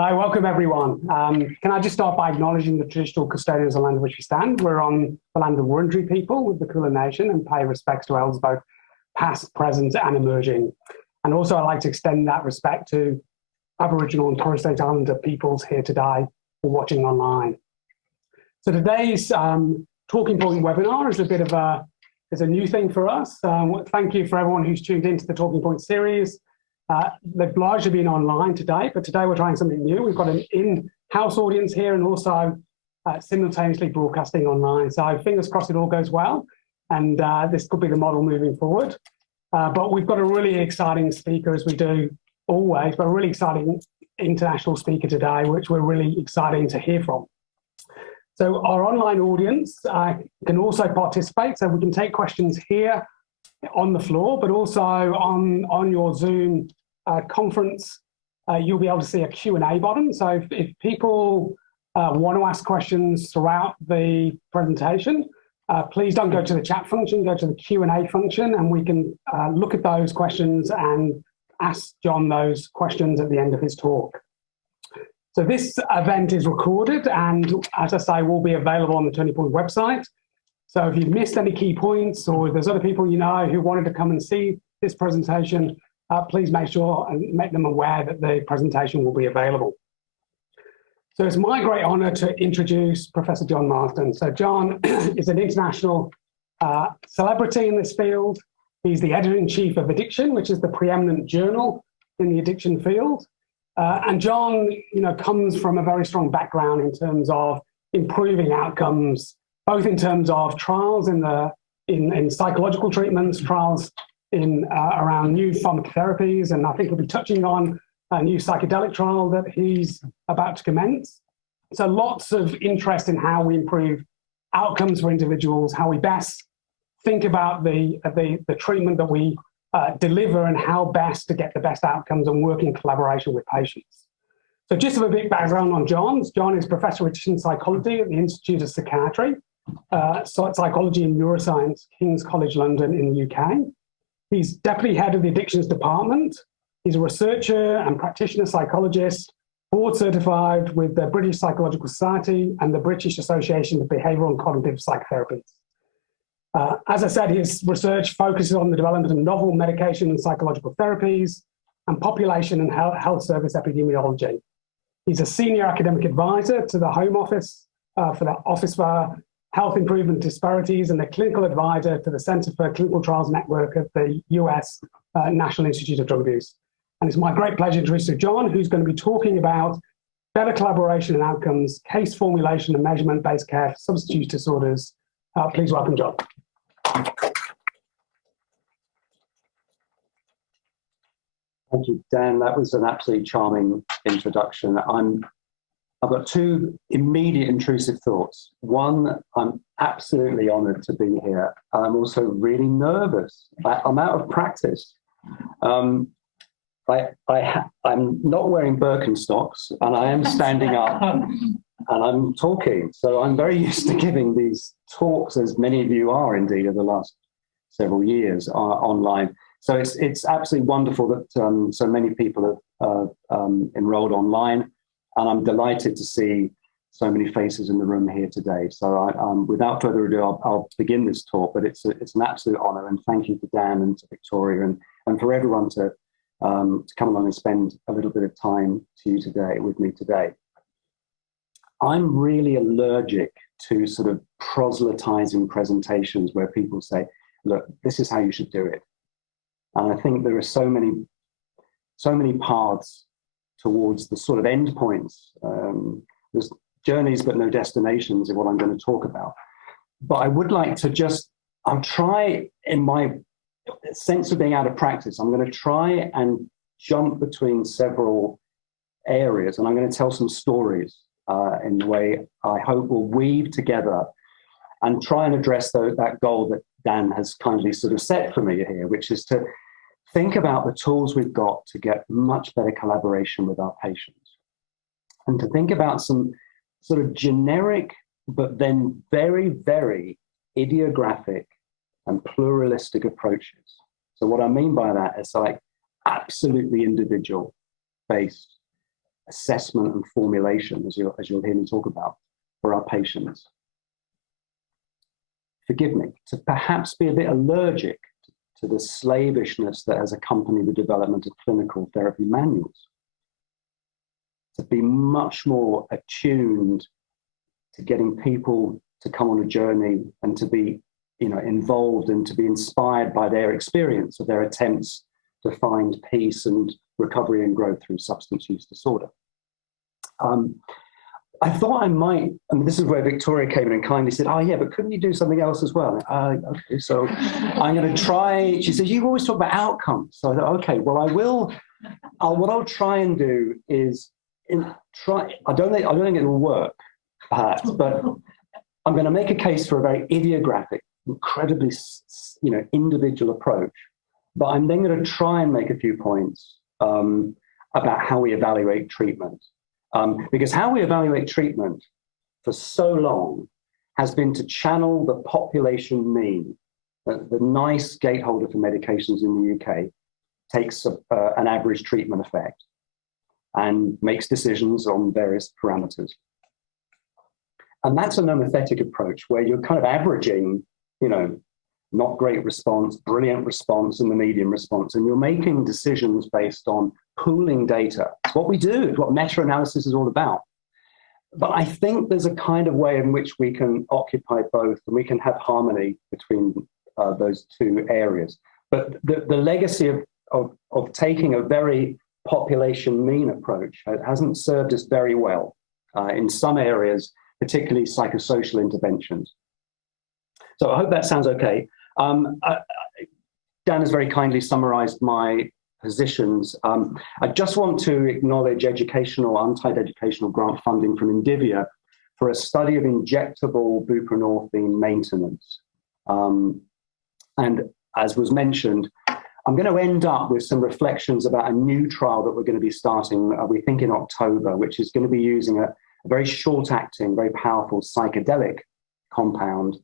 Hi, welcome everyone. Can I just start by acknowledging the traditional custodians of the land on which we stand? We're on the land of Wurundjeri people with the Kulin Nation and pay respects to elders both past, present and emerging. And also I'd like to extend that respect to Aboriginal and Torres Strait Islander peoples here today or watching online. So today's Talking Point webinar is a bit of a new thing for us. Thank you for everyone who's tuned into the Talking Point series. They've largely been online today, but today we're trying something new. We've got an in-house audience here and also simultaneously broadcasting online. So fingers crossed it all goes well. And this could be the model moving forward. But we've got a really exciting speaker, as we do always, but a really exciting international speaker today, which we're really excited to hear from. So our online audience can also participate. So we can take questions here on the floor, but also on your Zoom conference, you'll be able to see a Q&A button. So if people want to ask questions throughout the presentation, please don't go to the chat function, go to the Q&A function, and we can look at those questions and ask John those questions at the end of his talk. So this event is recorded and, as I say, will be available on the Turning Point website. So if you've missed any key points or if there's other people you know who wanted to come and see this presentation, please make sure and make them aware that the presentation will be available. So it's my great honor to introduce Professor John Marston. So John is an international celebrity in this field. He's the editor-in-chief of Addiction, which is the preeminent journal in the addiction field. And John, comes from a very strong background in terms of improving outcomes, both in terms of trials in psychological treatments, trials around new pharmacotherapies, and I think we'll be touching on a new psychedelic trial that he's about to commence. So lots of interest in how we improve outcomes for individuals, how we best think about the treatment that we deliver and how best to get the best outcomes and work in collaboration with patients. So just a bit background on John. John is Professor of Addiction Psychology at the Institute of Psychiatry, Psychology and Neuroscience, King's College London in the UK. He's Deputy Head of the Addictions Department. He's a researcher and practitioner psychologist, board certified with the British Psychological Society and the British Association of Behavioural and Cognitive Psychotherapies. As I said, his research focuses on the development of novel medication and psychological therapies and population and health service epidemiology. He's a senior academic advisor to the Home Office for the Office for Health Improvement Disparities and the clinical advisor to the Center for Clinical Trials Network at the US National Institute of Drug Abuse. And it's my great pleasure to introduce John, who's going to be talking about better collaboration and outcomes, case formulation and measurement-based care for substance use disorders. Please welcome John. Thank you, Dan. That was an absolutely charming introduction. I've got two immediate intrusive thoughts. One, I'm absolutely honored to be here. I'm also really nervous. I'm out of practice. I'm not wearing Birkenstocks and I am standing up and I'm talking. So I'm very used to giving these talks, as many of you are indeed over the last several years online. So it's absolutely wonderful that so many people have enrolled online. And I'm delighted to see so many faces in the room here today. So without further ado, I'll begin this talk, but it's an absolute honor. And thank you to Dan and to Victoria and for everyone to come along and spend a little bit of time with me today. I'm really allergic to sort of proselytizing presentations where people say, look, this is how you should do it. And I think there are so many paths towards the sort of endpoints. There's journeys but no destinations is what I'm going to talk about. But I would like to I'll try, in my sense of being out of practice, I'm going to try and jump between several areas, and I'm going to tell some stories in the way I hope will weave together and try and address that goal that Dan has kindly sort of set for me here, which is to think about the tools we've got to get much better collaboration with our patients, and to think about some sort of generic, but then very, very idiographic and pluralistic approaches. So what I mean by that is like absolutely individual based assessment and formulation, as you'll hear me talk about, for our patients. Forgive me, to perhaps be a bit allergic to the slavishness that has accompanied the development of clinical therapy manuals. To be much more attuned to getting people to come on a journey and to be, involved and to be inspired by their experience of their attempts to find peace and recovery and growth through substance use disorder. I thought I might, this is where Victoria came in and kindly said, oh yeah, but couldn't you do something else as well? Okay, so I'm going to try. She said, you always talk about outcomes. So I thought, okay, well, what I'll try and do is I don't think it'll work, perhaps, but I'm going to make a case for a very idiographic, incredibly, individual approach. But I'm then going to try and make a few points about how we evaluate treatment. Because how we evaluate treatment for so long has been to channel the population mean. The NICE gateholder for medications in the UK takes an average treatment effect and makes decisions on various parameters. And that's a nomothetic approach where you're kind of averaging, not great response, brilliant response, and the medium response. And you're making decisions based on pooling data. It's what we do, it's what meta-analysis is all about. But I think there's a kind of way in which we can occupy both and we can have harmony between those two areas. But the legacy of taking a very population mean approach hasn't served us very well in some areas, particularly psychosocial interventions. So I hope that sounds okay. Dan has very kindly summarized my positions. I just want to acknowledge untied educational grant funding from Indivior for a study of injectable buprenorphine maintenance. And as was mentioned, I'm going to end up with some reflections about a new trial that we're going to be starting, we think in October, which is going to be using a very short-acting, very powerful psychedelic compound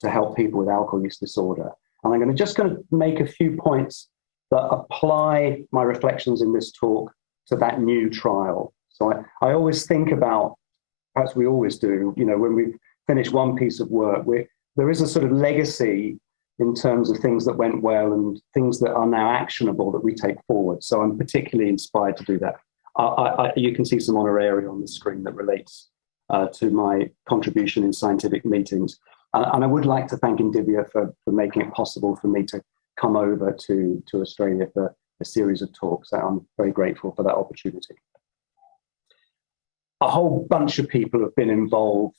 to help people with alcohol use disorder. And I'm just going to make a few points that apply my reflections in this talk to that new trial. So I always think about, perhaps we always do, when we've finished one piece of work, there is a sort of legacy in terms of things that went well and things that are now actionable that we take forward. So I'm particularly inspired to do that. You can see some honoraria on the screen that relates to my contribution in scientific meetings. And I would like to thank Indivior for making it possible for me to come over to Australia for a series of talks. I'm very grateful for that opportunity. A whole bunch of people have been involved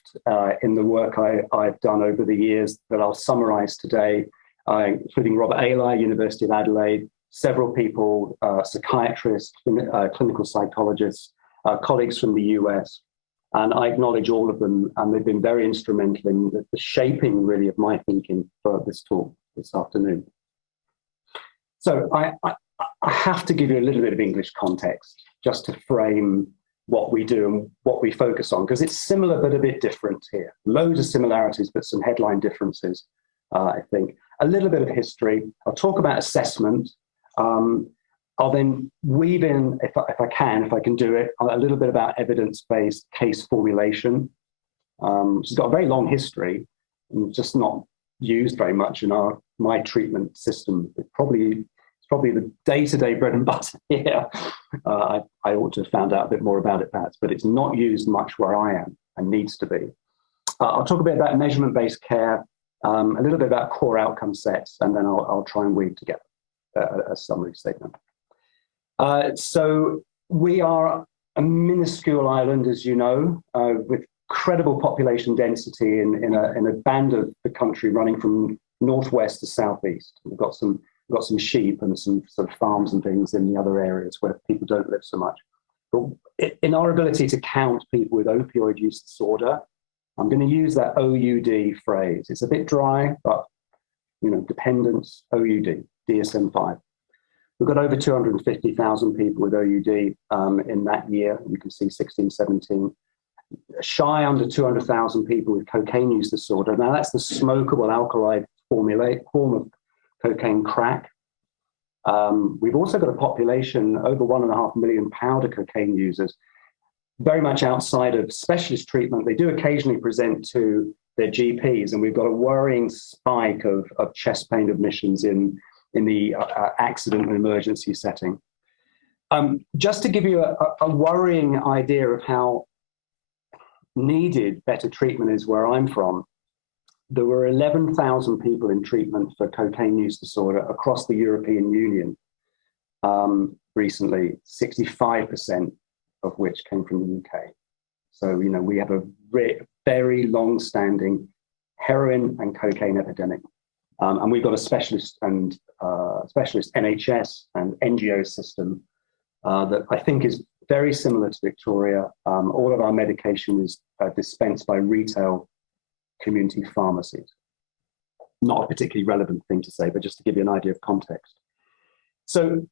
in the work I've done over the years that I'll summarize today, including Robert Ayler, University of Adelaide, several people, psychiatrists, clinical psychologists, colleagues from the US. And I acknowledge all of them, and they've been very instrumental in the shaping, really, of my thinking for this talk this afternoon. So I have to give you a little bit of English context just to frame what we do and what we focus on, because it's similar but a bit different here. Loads of similarities, but some headline differences, I think. A little bit of history. I'll talk about assessment. I'll then weave in, if I can do it, a little bit about evidence-based case formulation, which has got a very long history and just not used very much in my treatment system. It's probably the day-to-day bread and butter here. I ought to have found out a bit more about it perhaps, but it's not used much where I am and needs to be. I'll talk a bit about measurement-based care, a little bit about core outcome sets, and then I'll try and weave together a summary statement. So we are a minuscule island, as you know, with credible population density in a band of the country running from northwest to southeast. We've got some sheep and some sort of farms and things in the other areas where people don't live so much. But in our ability to count people with opioid use disorder, I'm going to use that OUD phrase. It's a bit dry, but dependence, OUD, DSM-5. We've got over 250,000 people with OUD in that year. You can see 16, 17. Shy under 200,000 people with cocaine use disorder. Now that's the smokable alkaloid form of cocaine crack. We've also got a population, over 1.5 million powder cocaine users, very much outside of specialist treatment. They do occasionally present to their GPs, and we've got a worrying spike of chest pain admissions in the accident and emergency setting. Just to give you a worrying idea of how needed better treatment is where I'm from, there were 11,000 people in treatment for cocaine use disorder across the European Union recently, 65% of which came from the UK. So, you know, we have a very long-standing heroin and cocaine epidemic. And we've got a specialist NHS and NGO system that I think is very similar to Victoria. All of our medication is dispensed by retail community pharmacies. Not a particularly relevant thing to say, but just to give you an idea of context. So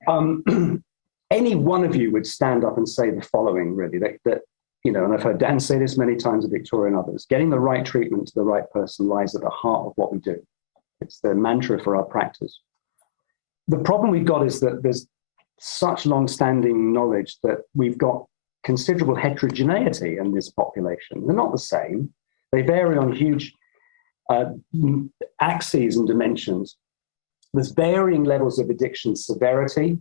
any one of you would stand up and say the following, really, that you know, and I've heard Dan say this many times at Victoria and others, getting the right treatment to the right person lies at the heart of what we do. It's the mantra for our practice. The problem we've got is that there's such long-standing knowledge that we've got considerable heterogeneity in this population. They're not the same. They vary on huge axes and dimensions. There's varying levels of addiction severity.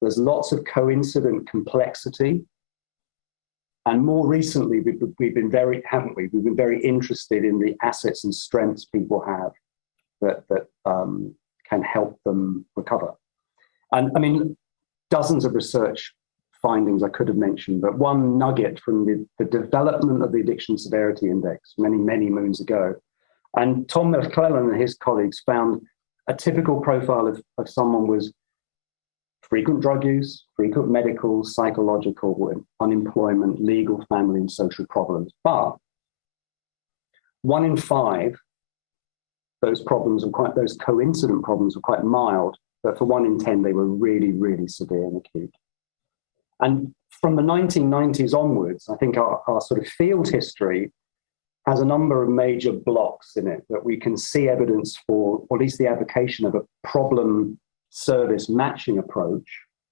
There's lots of coincident complexity. And more recently, we've been very, haven't we? We've been very interested in the assets and strengths people have that can help them recover. And I mean, dozens of research findings I could have mentioned, but one nugget from the development of the Addiction Severity Index many, many moons ago. And Tom McClellan and his colleagues found a typical profile of someone was frequent drug use, frequent medical, psychological, unemployment, legal, family, and social problems. But 1 in 5, those problems are quite, those coincident problems were quite mild, but for 1 in 10, they were really, really severe and acute. And from the 1990s onwards, I think our sort of field history has a number of major blocks in it that we can see evidence for, or at least the advocation of a problem service matching approach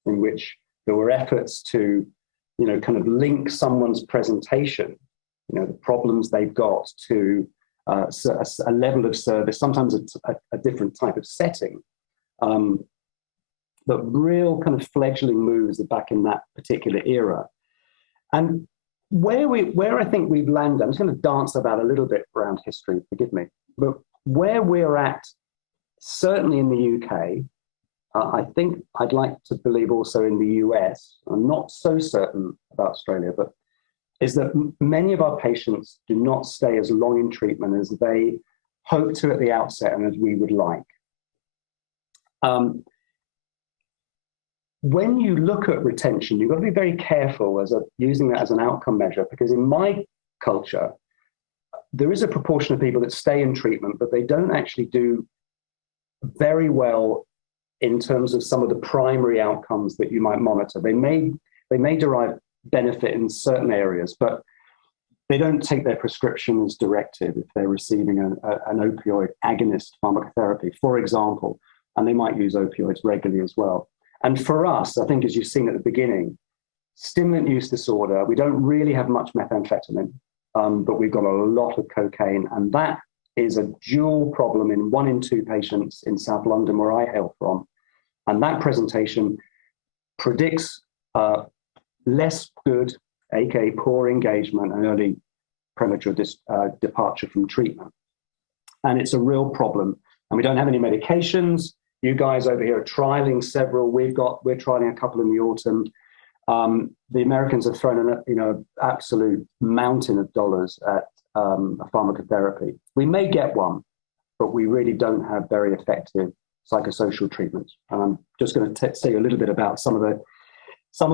in which there were efforts to, you know, kind of link someone's presentation, you know, the problems they've got to a level of service, sometimes a different type of setting. But real kind of fledgling moves are back in that particular era. And where I think we've landed, I'm just going to dance about a little bit around history, forgive me, but where we're at, certainly in the UK, I think I'd like to believe also in the US, I'm not so certain about Australia, but is that many of our patients do not stay as long in treatment as they hope to at the outset and as we would like. When you look at retention, you've got to be very careful using that as an outcome measure, because in my culture, there is a proportion of people that stay in treatment, but they don't actually do very well in terms of some of the primary outcomes that you might monitor. They may derive benefit in certain areas, but they don't take their prescription as directed if they're receiving an opioid agonist pharmacotherapy, for example, and they might use opioids regularly as well. And for us, I think, as you've seen at the beginning, stimulant use disorder, we don't really have much methamphetamine, but we've got a lot of cocaine, and that is a dual problem in 1 in 2 patients in South London, where I hail from. And that presentation predicts less good, aka poor engagement and early premature departure from treatment. And it's a real problem. And we don't have any medications. You guys over here are trialing several. We're trialing a couple in the autumn. The Americans have thrown an absolute mountain of dollars at a pharmacotherapy. We may get one, but we really don't have very effective psychosocial treatments. And I'm just going to say a little bit about some of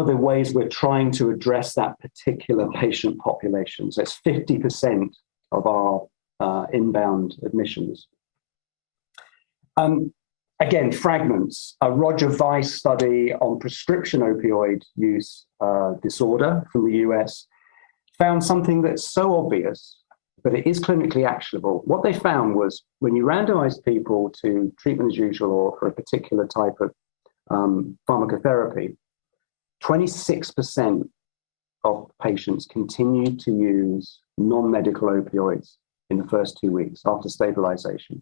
the ways we're trying to address that particular patient population. So it's 50% of our inbound admissions. Again, fragments. A Roger Weiss study on prescription opioid use disorder from the US found something that's so obvious, but it is clinically actionable. What they found was when you randomized people to treatment as usual or for a particular type pharmacotherapy, 26% of patients continued to use non-medical opioids in the first 2 weeks after stabilization.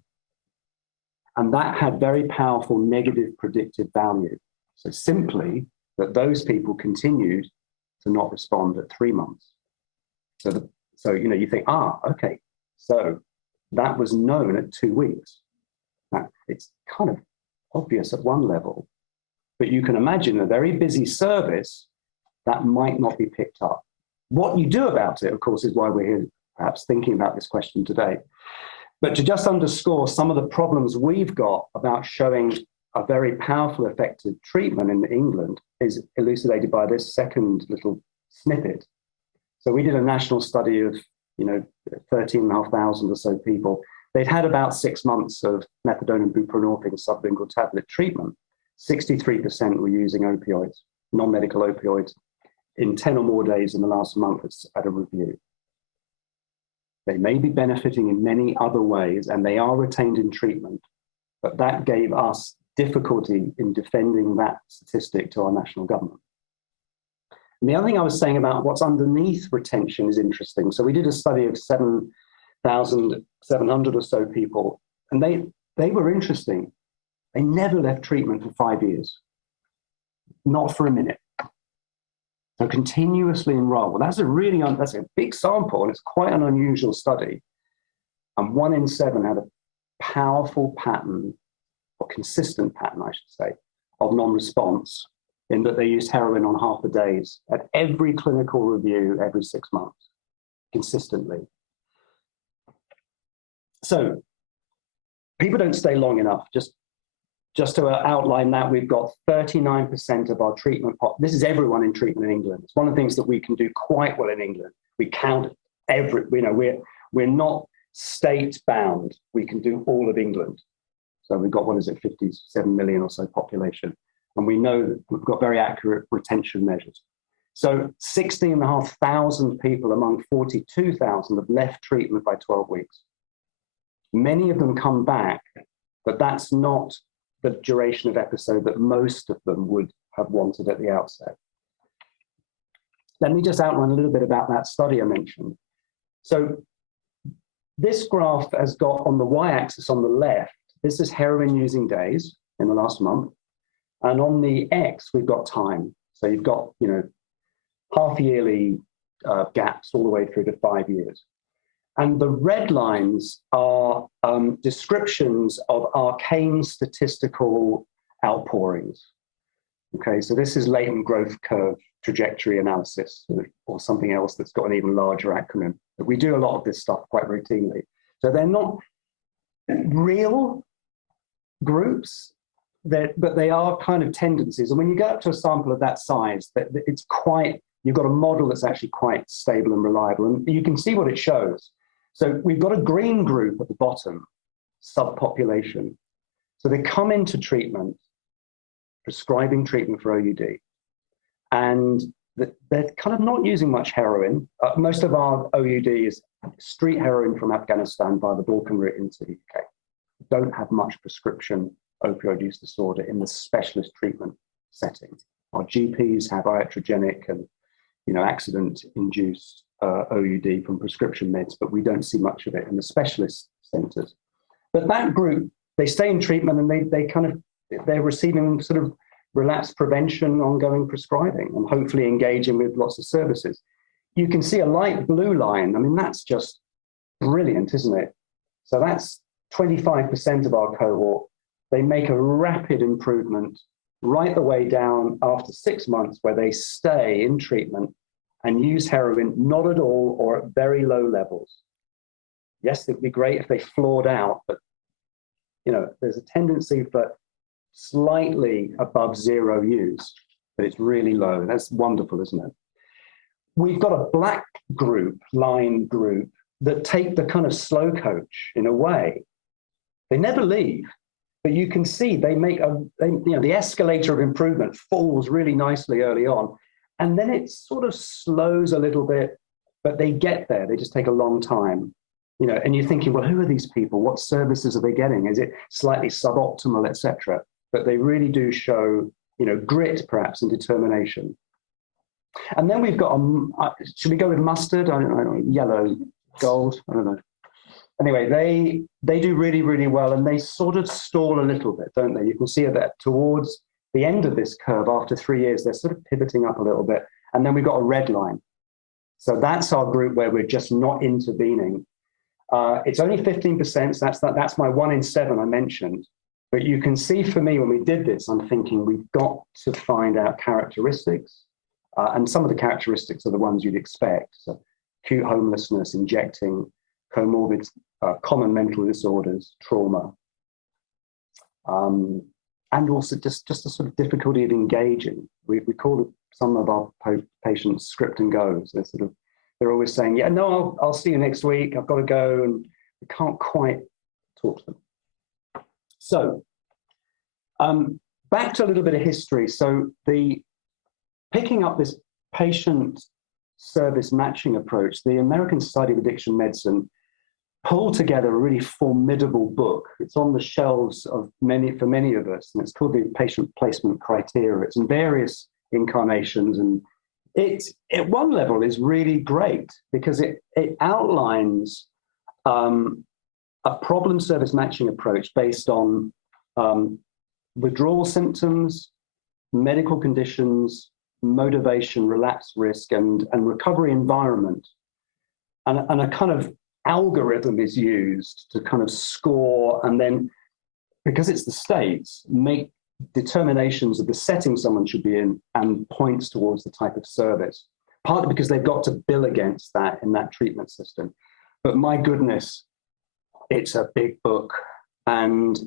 And that had very powerful negative predictive value. So simply that those people continued to not respond at 3 months. So you think, okay, so that was known at 2 weeks. Now, it's kind of obvious at one level, but you can imagine a very busy service that might not be picked up. What you do about it, of course, is why we're here perhaps thinking about this question today. But to just underscore some of the problems we've got about showing a very powerful, effective treatment in England is elucidated by this second little snippet. So we did a national study of 13,500 or so people. They'd had about 6 months of methadone and buprenorphine sublingual tablet treatment. 63% were using opioids, non-medical opioids, in 10 or more days in the last month at a review. They may be benefiting in many other ways, and they are retained in treatment, but that gave us difficulty in defending that statistic to our national government. And the other thing I was saying about what's underneath retention is interesting. So we did a study of 7,700 or so people, and they were interesting. They never left treatment for 5 years, not for a minute. So continuously enrolled. Well, that's a big sample, and it's quite an unusual study. And 1 in 7 had a powerful pattern, or consistent pattern, I should say, of non-response, in that they used heroin on half the days at every clinical review every 6 months, consistently. So people don't stay long enough. Just to outline that, we've got 39% of our treatment. This is everyone in treatment in England. It's one of the things that we can do quite well in England. We count we're not state bound. We can do all of England. So we've got, 57 million or so population. And we know that we've got very accurate retention measures. So 16,500 people among 42,000 have left treatment by 12 weeks. Many of them come back, but that's not the duration of episode that most of them would have wanted at the outset. Let me just outline a little bit about that study I mentioned. So this graph has got on the y-axis on the left, this is heroin using days in the last month. And on the x, we've got time. So you've got, half yearly gaps all the way through to 5 years. And the red lines are descriptions of arcane statistical outpourings. Okay, so this is latent growth curve trajectory analysis, or something else that's got an even larger acronym. But we do a lot of this stuff quite routinely. So they're not real groups, but they are kind of tendencies. And when you get up to a sample of that size, you've got a model that's actually quite stable and reliable. And you can see what it shows. So we've got a green group at the bottom, subpopulation. So they come into treatment, prescribing treatment for OUD, and they're kind of not using much heroin. Most of our OUD is street heroin from Afghanistan via the Balkan route into the UK. Don't have much prescription opioid use disorder in the specialist treatment setting. Our GPs have iatrogenic and accident-induced OUD from prescription meds, but we don't see much of it in the specialist centres. But that group, they stay in treatment and they're receiving sort of relapse prevention, ongoing prescribing, and hopefully engaging with lots of services. You can see a light blue line. I mean, that's just brilliant, isn't it? So that's 25% of our cohort. They make a rapid improvement right the way down after 6 months, where they stay in treatment and use heroin, not at all or at very low levels. Yes, it'd be great if they floored out, but there's a tendency for slightly above zero use, but it's really low. That's wonderful, isn't it? We've got a black line group that take the kind of slow coach in a way. They never leave, but you can see the escalator of improvement falls really nicely early on. And then it sort of slows a little bit, but they get there. They just take a long time, and you're thinking, well, who are these people? What services are they getting? Is it slightly suboptimal, etc.? But they really do show grit perhaps and determination. And then we've got, should we go with mustard? I don't know, yellow, gold, I don't know. Anyway, they do really, really well, and they sort of stall a little bit, don't they? You can see that towards the end of this curve, after 3 years, they're sort of pivoting up a little bit. And then we've got a red line. So that's our group where we're just not intervening. It's only 15%, so that's my 1 in 7 I mentioned. But you can see for me, when we did this, I'm thinking we've got to find out characteristics. And some of the characteristics are the ones you'd expect. So acute homelessness, injecting, comorbid, common mental disorders, trauma. And also just a sort of difficulty of engaging. We call it, some of our patients script and goes. They're always saying, yeah, no, I'll see you next week. I've got to go, and we can't quite talk to them. So back to a little bit of history. So picking up this patient service matching approach, the American Society of Addiction Medicine pulled together a really formidable book. It's on the shelves for many of us, and it's called the Patient Placement Criteria. It's in various incarnations, and it, at one level, is really great because it outlines a problem service matching approach based on withdrawal symptoms, medical conditions, motivation, relapse risk, and recovery environment. And a kind of algorithm is used to kind of score, and then, because it's the states, make determinations of the setting someone should be in and points towards the type of service, partly because they've got to bill against that in that treatment system. But my goodness, it's a big book. And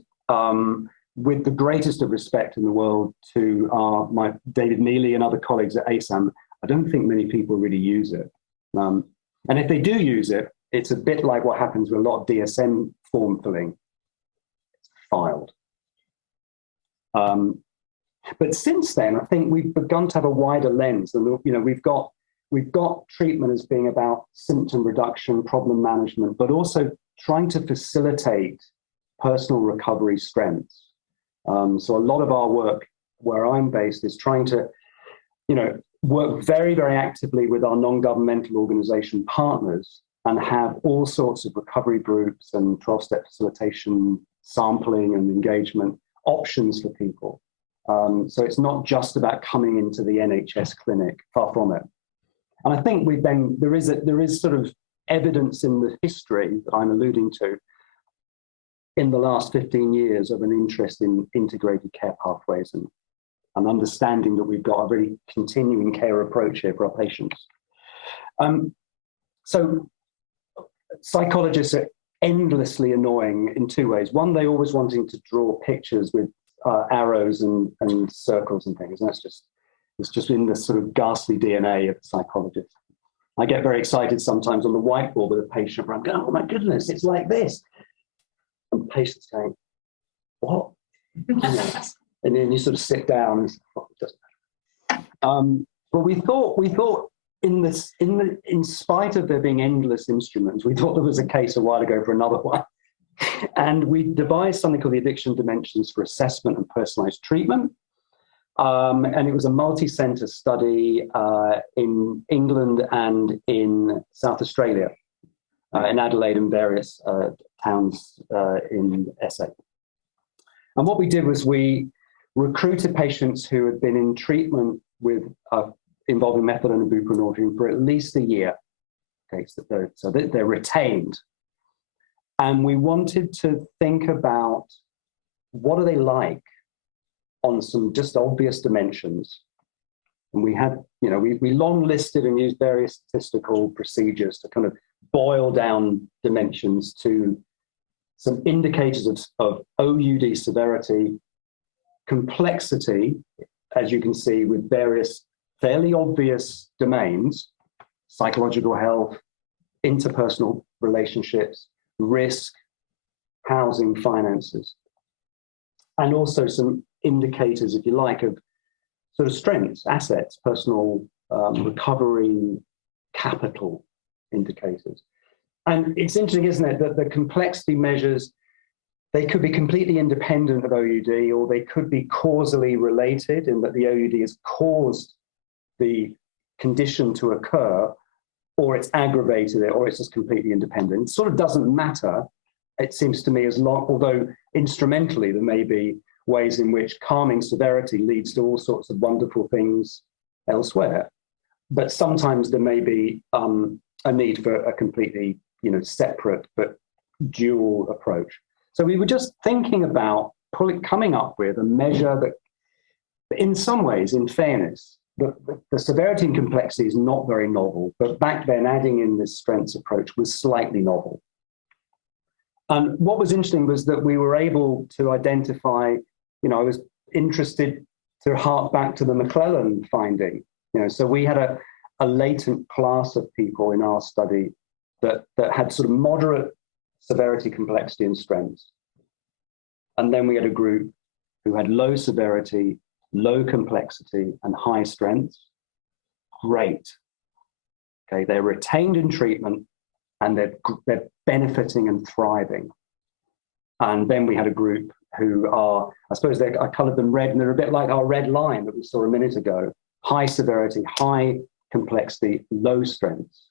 with the greatest of respect in the world to my David Neely and other colleagues at ASAM, I don't think many people really use it. And if they do use it, it's a bit like what happens with a lot of DSM form filling. It's filed. But since then, I think we've begun to have a wider lens, and we've got treatment as being about symptom reduction, problem management, but also trying to facilitate personal recovery strengths. So a lot of our work where I'm based is trying to, work very, very actively with our non-governmental organization partners and have all sorts of recovery groups and 12-step facilitation, sampling and engagement options for people. So it's not just about coming into the NHS clinic, far from it. And I think there is sort of evidence in the history that I'm alluding to in the last 15 years of an interest in integrated care pathways and an understanding that we've got a really continuing care approach here for our patients. So psychologists are endlessly annoying in two ways. One, they always wanting to draw pictures with arrows and circles and things, and it's just in the sort of ghastly DNA of the psychologist. I get very excited sometimes on the whiteboard with a patient where I'm going, oh my goodness, it's like this. And the patient's going, what? And then you sort of sit down and say, oh, it doesn't matter. But we thought in spite of there being endless instruments, we thought there was a case a while ago for another one. And we devised something called the Addiction Dimensions for Assessment and Personalized Treatment. And it was a multi-center study in England and in South Australia, in Adelaide and various towns in SA. And what we did was we recruited patients who had been in treatment with involving methadone and buprenorphine for at least a year. Okay, so they're retained. And we wanted to think about what are they like on some just obvious dimensions. And we had, we long listed and used various statistical procedures to kind of boil down dimensions to some indicators of OUD severity, complexity, as you can see, with various fairly obvious domains, psychological health, interpersonal relationships, risk, housing, finances, and also some indicators, if you like, of sort of strengths, assets, personal recovery, capital indicators. And it's interesting, isn't it, that the complexity measures They could be completely independent of OUD, or they could be causally related in that the OUD has caused the condition to occur, or it's aggravated it, or it's just completely independent. It sort of doesn't matter, it seems to me, as long, although instrumentally there may be ways in which calming severity leads to all sorts of wonderful things elsewhere. But sometimes there may be a need for a completely, separate but dual approach. So we were just thinking about coming up with a measure that, in some ways, in fairness, the severity and complexity is not very novel, but back then adding in this strengths approach was slightly novel. And what was interesting was that we were able to identify, I was interested to hark back to the McClellan finding. So we had a latent class of people in our study that had sort of moderate severity, complexity, and strengths. And then we had a group who had low severity, low complexity, and high strengths. Great. Okay, they're retained in treatment and they're benefiting and thriving. And then we had a group who are, I suppose I colored them red, and they're a bit like our red line that we saw a minute ago. High severity, high complexity, low strengths,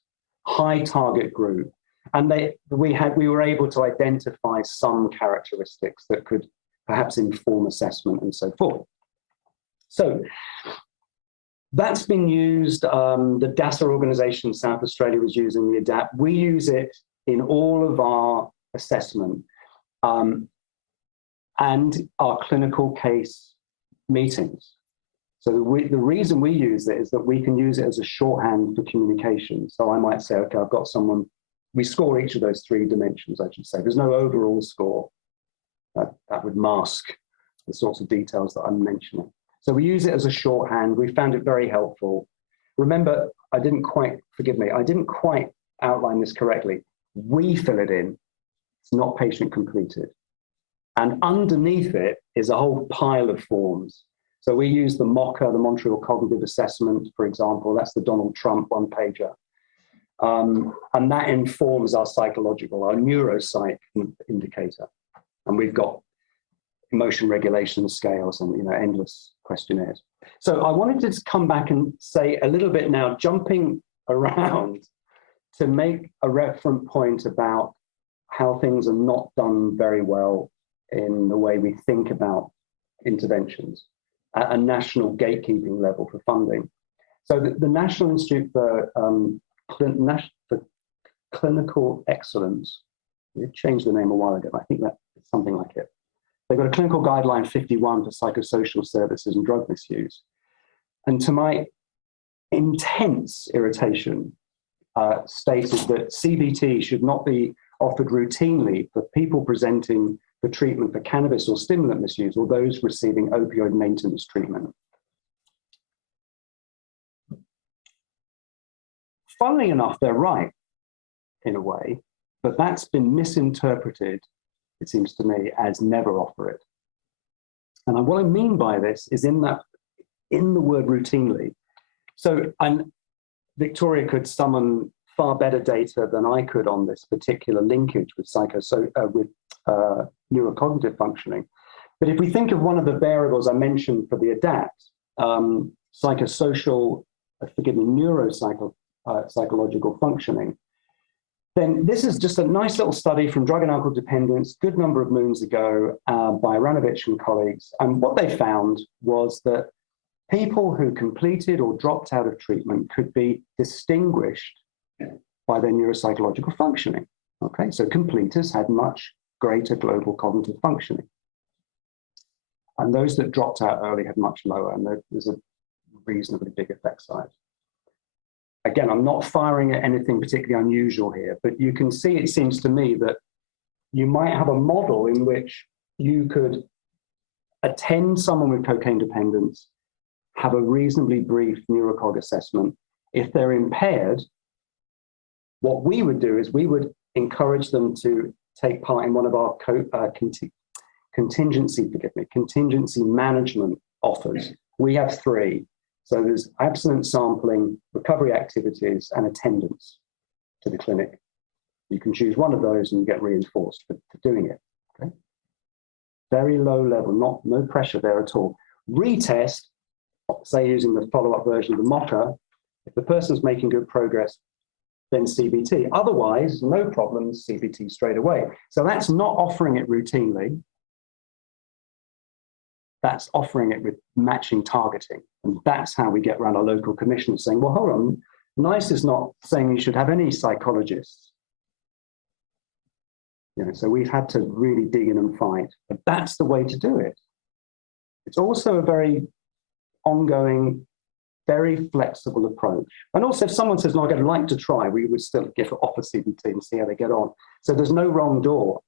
high target group. And we were able to identify some characteristics that could perhaps inform assessment and so forth. So that's been used. The DASA organization in South Australia was using the ADAPT. We use it in all of our assessment and our clinical case meetings. So the reason we use it is that we can use it as a shorthand for communication. So I might say, okay, I've got someone, we score each of those 3 dimensions, I should say. There's no overall score. That would mask the sorts of details that I'm mentioning. So we use it as a shorthand. We found it very helpful. Remember, I didn't quite outline this correctly. We fill it in. It's not patient completed. And underneath it is a whole pile of forms. So we use the MOCA, the Montreal Cognitive Assessment, for example. That's the Donald Trump one-pager. And that informs our neuropsych indicator. And we've got emotion regulation scales and endless questionnaires. So I wanted to just come back and say a little bit now, jumping around, to make a reference point about how things are not done very well in the way we think about interventions at a national gatekeeping level for funding. So the National Institute for Clinical Excellence, we changed the name a while ago, I think that's something like it. They've got a clinical guideline 51 for psychosocial services and drug misuse. And to my intense irritation, stated that CBT should not be offered routinely for people presenting for treatment for cannabis or stimulant misuse, or those receiving opioid maintenance treatment. Funnily enough, they're right in a way, but that's been misinterpreted, it seems to me, as never offer it. And what I mean by this is in the word routinely. So, and Victoria could summon far better data than I could on this particular linkage with neurocognitive functioning. But if we think of one of the variables I mentioned for the ADAPT, psychosocial, psychological functioning, then this is just a nice little study from drug and alcohol dependence, good number of moons ago, by Ranovich and colleagues. And what they found was that people who completed or dropped out of treatment could be distinguished by their neuropsychological functioning. Okay, so completers had much greater global cognitive functioning. And those that dropped out early had much lower, and there's a reasonably big effect size. Again, I'm not firing at anything particularly unusual here, but you can see, it seems to me, that you might have a model in which you could attend someone with cocaine dependence, have a reasonably brief neurocog assessment. If they're impaired, what we would do is we would encourage them to take part in one of our contingency management offers. We have 3. So there's abstinence sampling, recovery activities, and attendance to the clinic. You can choose one of those and you get reinforced for doing it. Okay? very low level, no pressure there at all. Retest, say using the follow-up version of the mocker, if the person's making good progress, then CBT. Otherwise, no problems, CBT straight away. So that's not offering it routinely. That's offering it with matching targeting. And that's how we get around our local commissioners saying, well, hold on, NICE is not saying you should have any psychologists. So we've had to really dig in and fight, but that's the way to do it. It's also a very ongoing, very flexible approach. And also if someone says, no, I'd like to try, we would still offer CBT and see how they get on. So there's no wrong door.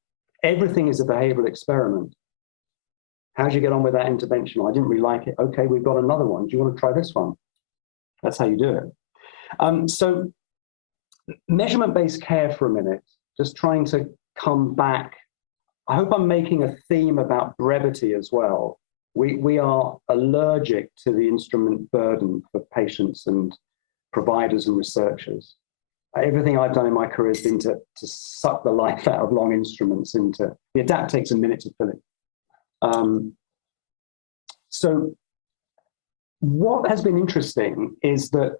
Everything is a behavioral experiment. How do you get on with that intervention? I didn't really like it. Okay, we've got another one. Do you want to try this one? That's how you do it. So measurement-based care for a minute, just trying to come back. I hope I'm making a theme about brevity as well. We are allergic to the instrument burden for patients and providers and researchers. Everything I've done in my career has been to suck the life out of long instruments into, the adapt takes a minute to fill it. So what has been interesting is that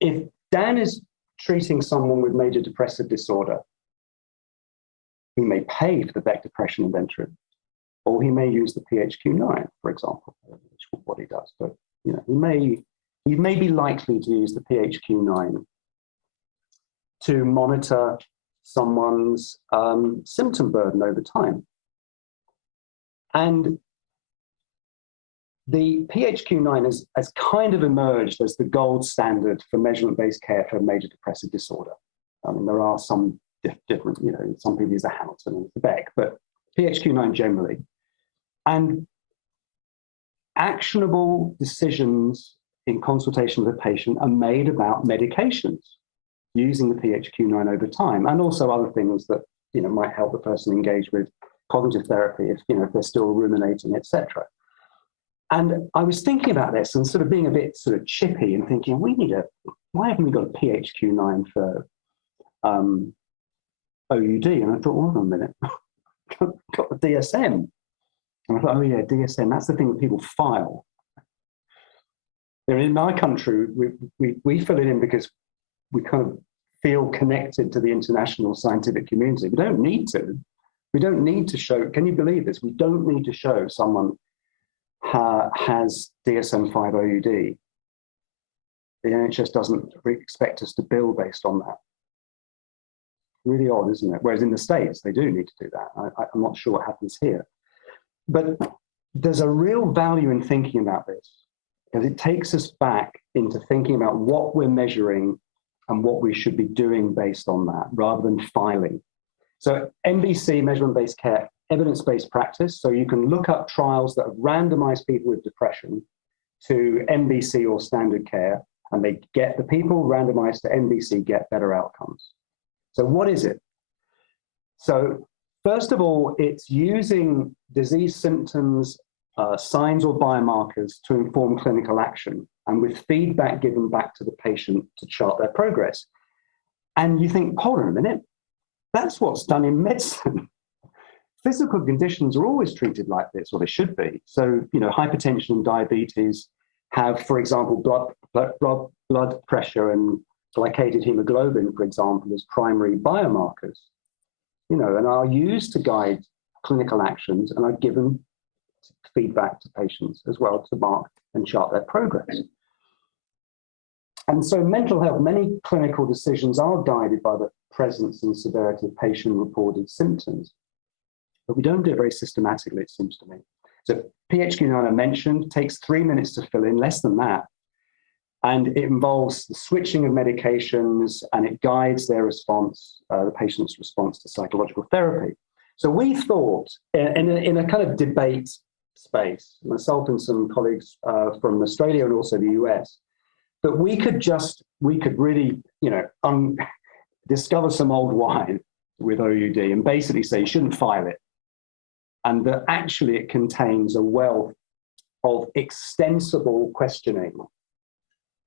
if Dan is treating someone with major depressive disorder, he may pay for the Beck depression inventory, or he may use the PHQ-9, for example, which is what he does. But he may be likely to use the PHQ-9 to monitor someone's symptom burden over time. And the PHQ-9 has kind of emerged as the gold standard for measurement-based care for major depressive disorder. I mean, there are some different, some people use the Hamilton and the Beck, but PHQ-9 generally. And actionable decisions in consultation with a patient are made about medications using the PHQ-9 over time, and also other things that might help the person engage with cognitive therapy if they're still ruminating, etc. And I was thinking about this and sort of being a bit sort of chippy and thinking, why haven't we got a PHQ-9 for OUD? And I thought, hold on a minute, got the DSM. And I thought, oh yeah, DSM, that's the thing that people file. In my country, we fill it in because we kind of feel connected to the international scientific community. We don't need to. We don't need to show, can you believe this? We don't need to show someone has DSM-5 OUD. The NHS doesn't expect us to bill based on that. Really odd, isn't it? Whereas in the States, they do need to do that. I'm not sure what happens here. But there's a real value in thinking about this, because it takes us back into thinking about what we're measuring and what we should be doing based on that, rather than filing. So MBC, measurement-based care, evidence-based practice. So you can look up trials that have randomized people with depression to MBC or standard care, and they get the people randomized to MBC get better outcomes. So what is it? So first of all, it's using disease symptoms, signs or biomarkers to inform clinical action, and with feedback given back to the patient to chart their progress. And you think, hold on a minute, that's what's done in medicine. Physical conditions are always treated like this, or they should be. So, hypertension and diabetes have, for example, blood pressure and glycated hemoglobin, for example, as primary biomarkers, and are used to guide clinical actions and are given feedback to patients as well to mark and chart their progress. And so mental health, many clinical decisions are guided by the presence and severity of patient-reported symptoms. But we don't do it very systematically, it seems to me. So PHQ-9 I mentioned takes 3 minutes to fill in, less than that. And it involves the switching of medications, and it guides their response, the patient's response to psychological therapy. So we thought, in a kind of debate space, myself and some colleagues from Australia and also the US, that we could really, discover some old wine with OUD and basically say you shouldn't file it. And that actually it contains a wealth of extensible questioning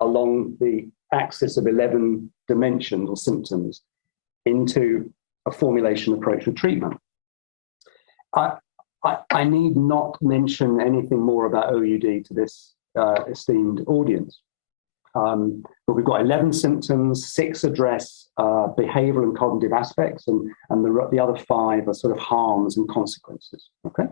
along the axis of 11 dimensions or symptoms into a formulation approach for treatment. I need not mention anything more about OUD to this esteemed audience. But we've got 11 symptoms, 6 address behavioral and cognitive aspects, and the other 5 are sort of harms and consequences. Okay,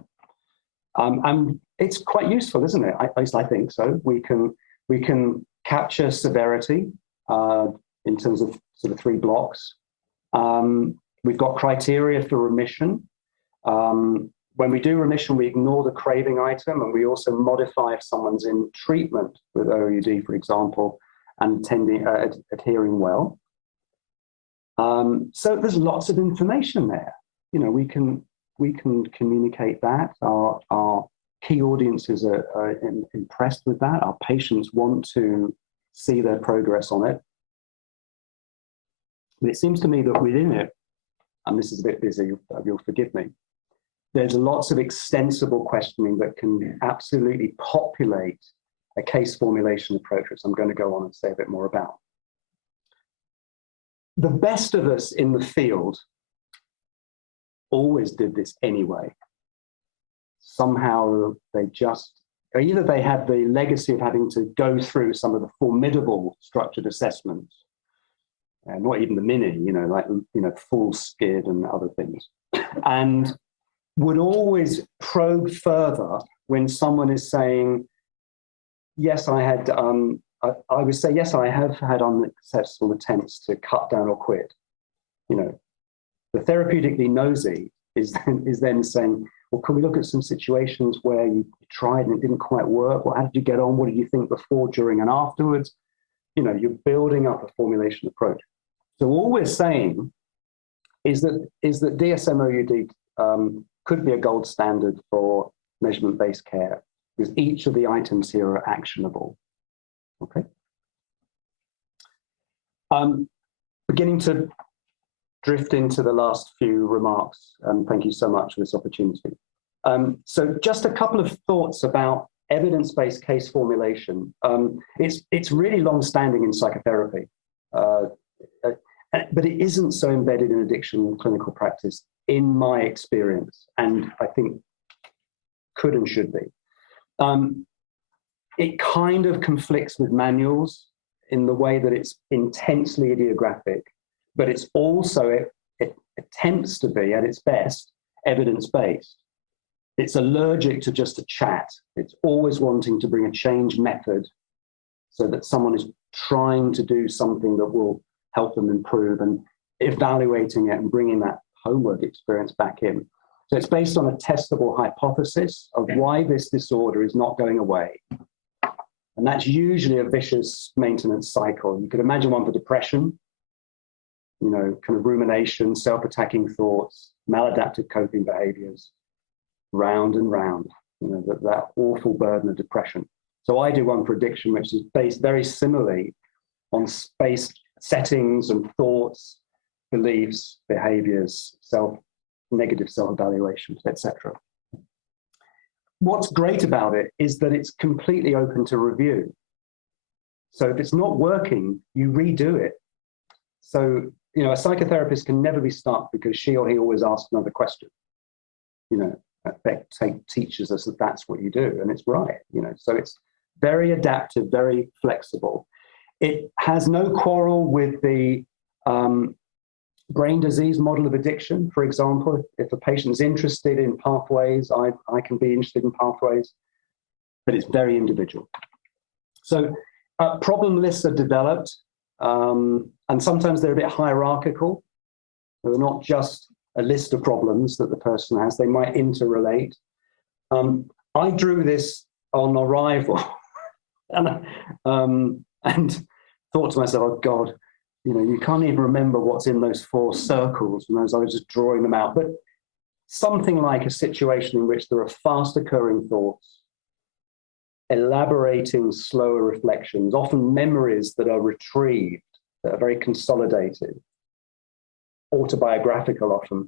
and it's quite useful, isn't it? At least I think so. We can capture severity in terms of sort of 3 blocks. We've got criteria for remission. When we do remission, we ignore the craving item, and we also modify if someone's in treatment with OUD, for example, and adhering well. So there's lots of information there. You know, we can communicate that. Our key audiences are impressed with that. Our patients want to see their progress on it. But it seems to me that within it, and this is a bit busy, you'll forgive me, there's lots of extensible questioning that can absolutely populate a case formulation approach, which I'm going to go on and say a bit more about. The best of us in the field always did this anyway. Somehow either they had the legacy of having to go through some of the formidable structured assessments, and not even the mini, like full skid and other things, and would always probe further when someone is saying, yes, I would say, yes, I have had unsuccessful attempts to cut down or quit. The therapeutically nosy is then saying, well, can we look at some situations where you tried and it didn't quite work? Well, how did you get on? What did you think before, during, and afterwards? You're building up a formulation approach. So all we're saying is that DSM-OUD could be a gold standard for measurement-based care, because each of the items here are actionable. Okay. Beginning to drift into the last few remarks, and thank you so much for this opportunity. So just a couple of thoughts about evidence-based case formulation. It's really long-standing in psychotherapy, but it isn't so embedded in addiction clinical practice, in my experience, and I think could and should be. It kind of conflicts with manuals in the way that it's intensely idiographic, but it's also, it attempts to be, at its best, evidence-based. It's allergic to just a chat. It's always wanting to bring a change method so that someone is trying to do something that will help them improve, and evaluating it and bringing that homework experience back in. So it's based on a testable hypothesis of why this disorder is not going away. And that's usually a vicious maintenance cycle. You could imagine one for depression, kind of rumination, self-attacking thoughts, maladaptive coping behaviors, round and round, that awful burden of depression. So I do one for addiction, which is based very similarly on space settings and thoughts, beliefs, behaviors, negative self-evaluations, etc. What's great about it is that it's completely open to review. So if it's not working, you redo it. So, a psychotherapist can never be stuck because she or he always asks another question. Beck teaches us that that's what you do, and it's right, So it's very adaptive, very flexible. It has no quarrel with the brain disease model of addiction. For example, if a patient's interested in pathways, I can be interested in pathways, but it's very individual. So problem lists are developed, and sometimes they're a bit hierarchical. They're not just a list of problems that the person has, they might interrelate. I drew this on arrival and thought to myself, oh God, you can't even remember what's in those 4 circles, and as I was just drawing them out. But something like a situation in which there are fast occurring thoughts, elaborating slower reflections, often memories that are retrieved, that are very consolidated, autobiographical often,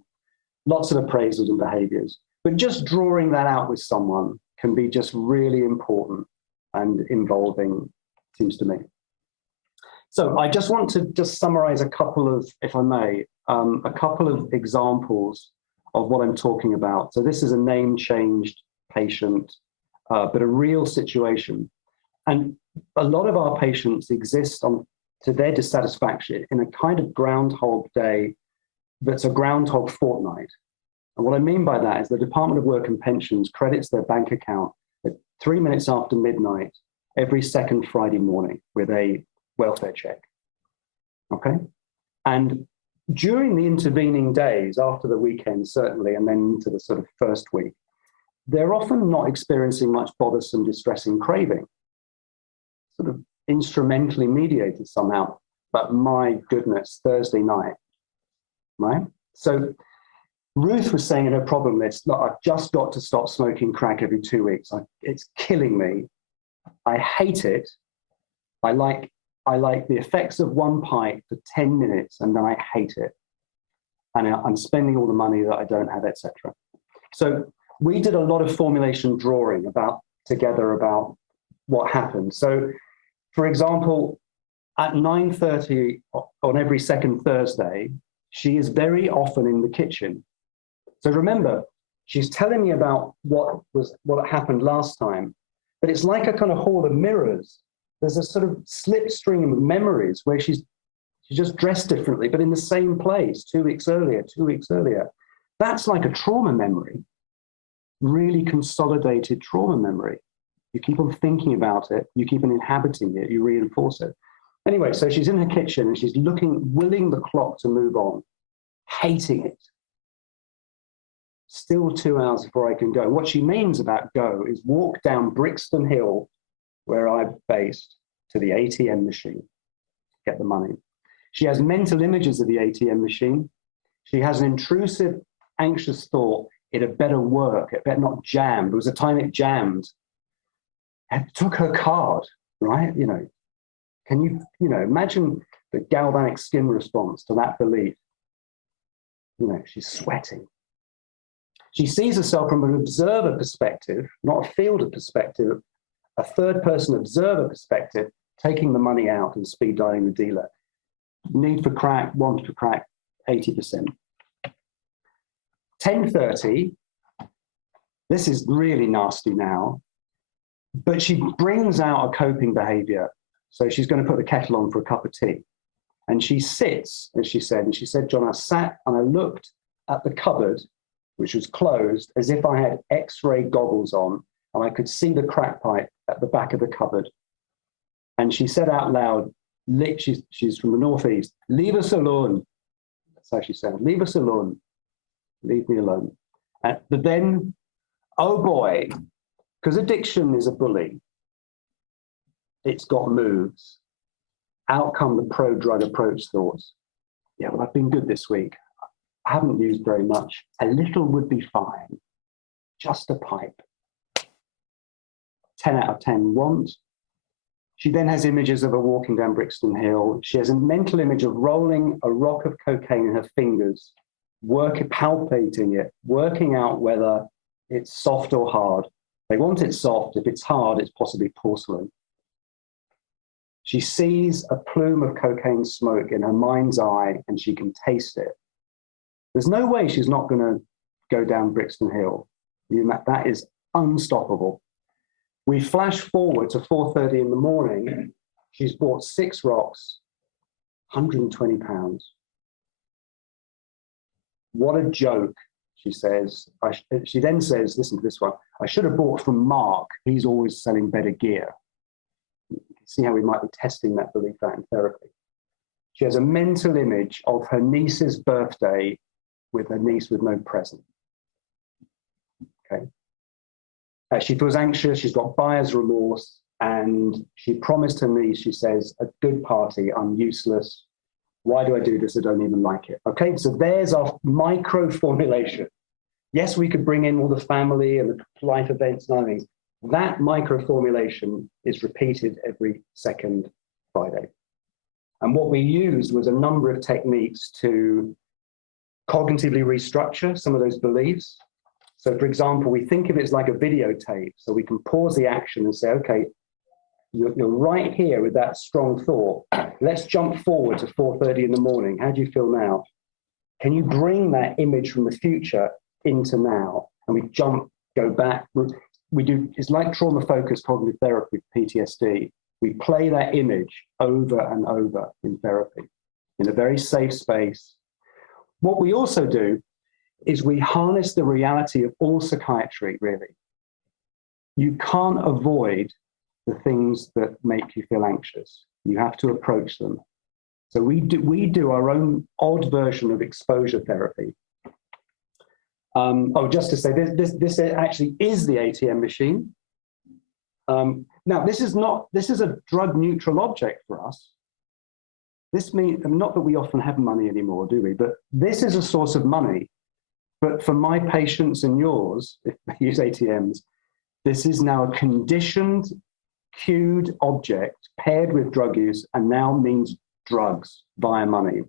lots of appraisals and behaviors. But just drawing that out with someone can be just really important and involving, seems to me. So I just want to summarize a couple of, if I may, a couple of examples of what I'm talking about. So this is a name-changed patient, but a real situation. And a lot of our patients exist to their dissatisfaction in a kind of Groundhog Day that's a Groundhog fortnight. And what I mean by that is the Department of Work and Pensions credits their bank account at 3 minutes after midnight every second Friday morning with a welfare check. Okay? And during the intervening days, after the weekend, certainly, and then into the sort of first week, they're often not experiencing much bothersome, distressing craving, sort of instrumentally mediated somehow. But my goodness, Thursday night, right? So Ruth was saying in her problem list, look, I've just got to stop smoking crack every 2 weeks. It's killing me. I hate it. I like the effects of one pipe for 10 minutes and then I hate it. And I'm spending all the money that I don't have, etc. So we did a lot of formulation drawing together about what happened. So for example, at 9:30 on every second Thursday, she is very often in the kitchen. So remember, she's telling me about what happened last time, but it's like a kind of hall of mirrors. There's a sort of slipstream of memories where she's just dressed differently, but in the same place 2 weeks earlier. That's like a trauma memory, really consolidated trauma memory. You keep on thinking about it, you keep on inhabiting it, you reinforce it. Anyway, so she's in her kitchen and she's willing the clock to move on, hating it. Still 2 hours before I can go. What she means about go is walk down Brixton Hill, where I'm based, to the ATM machine, get the money. She has mental images of the ATM machine. She has an intrusive, anxious thought, it had better work, it better not jam. There was a time it jammed. It took her card, right? Can you imagine the galvanic skin response to that belief? She's sweating. She sees herself from an observer perspective, not a fielder perspective, a third-person observer perspective, taking the money out and speed dialing the dealer. Need for crack, want for crack, 80%. 10:30, this is really nasty now, but she brings out a coping behavior. So she's going to put the kettle on for a cup of tea. And she sits, as she said, John, I sat and I looked at the cupboard, which was closed, as if I had X-ray goggles on, and I could see the crack pipe at the back of the cupboard. And she said out loud, she's from the Northeast, leave us alone. That's how she said, leave us alone. Leave me alone. But then, oh boy, because addiction is a bully. It's got moves. Out come the pro-drug approach thoughts. Yeah, well, I've been good this week. I haven't used very much. A little would be fine. Just a pipe. 10 out of 10 want. She then has images of her walking down Brixton Hill. She has a mental image of rolling a rock of cocaine in her fingers, palpating it, working out whether it's soft or hard. They want it soft. If it's hard, it's possibly porcelain. She sees a plume of cocaine smoke in her mind's eye and she can taste it. There's no way she's not going to go down Brixton Hill. That is unstoppable. We flash forward to 4:30 in the morning. She's bought 6 rocks, 120 pounds. What a joke, she says. She then says, listen to this one, I should have bought from Mark. He's always selling better gear. You can see how we might be testing that belief out in therapy. She has a mental image of her niece's birthday with her niece with no present. Okay. She feels anxious, she's got buyer's remorse, and she promised her niece, she says, a good party, I'm useless. Why do I do this? I don't even like it. Okay, so there's our micro formulation. Yes, we could bring in all the family and the life events and other things. That micro formulation is repeated every second Friday. And what we used was a number of techniques to cognitively restructure some of those beliefs. So for example, we think of it as like a videotape. So we can pause the action and say, okay, you're right here with that strong thought. Let's jump forward to 4:30 in the morning. How do you feel now? Can you bring that image from the future into now, and we go back. We do, it's like trauma-focused cognitive therapy, PTSD. We play that image over and over in therapy, in a very safe space. What we also do is we harness the reality of all psychiatry, really. You can't avoid the things that make you feel anxious. You have to approach them. So we do our own odd version of exposure therapy. Just to say, this actually is the ATM machine. Now, this is a drug neutral object for us. This means, not that we often have money anymore, do we? But this is a source of money. But for my patients and yours, if they use ATMs, this is now a conditioned, cued object paired with drug use, and now means drugs via money.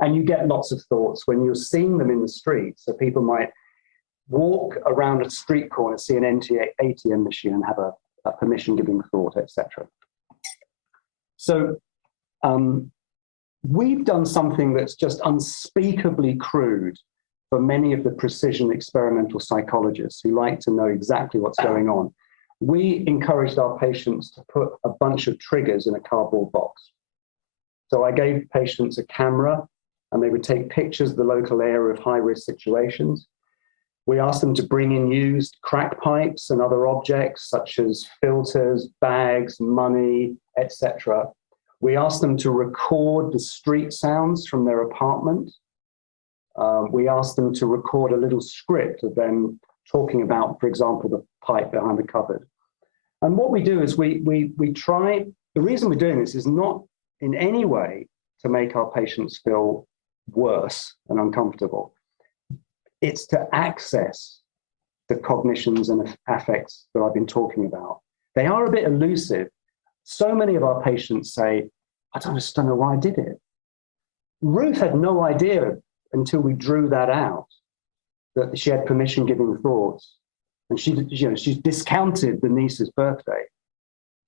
And you get lots of thoughts when you're seeing them in the street. So people might walk around a street corner, see an empty ATM machine and have a permission-giving thought, etc. So we've done something that's just unspeakably crude for many of the precision experimental psychologists who like to know exactly what's going on. We encouraged our patients to put a bunch of triggers in a cardboard box. So I gave patients a camera, and they would take pictures of the local area of high-risk situations. We asked them to bring in used crack pipes and other objects, such as filters, bags, money, etc. We asked them to record the street sounds from their apartment. We asked them to record a little script of them talking about, for example, the pipe behind the cupboard. And what we do is we try, the reason we're doing this is not in any way to make our patients feel worse and uncomfortable. It's to access the cognitions and affects that I've been talking about. They are a bit elusive. So many of our patients say, I just don't know why I did it. Ruth had no idea until we drew that out, that she had permission-giving thoughts. And she discounted the niece's birthday.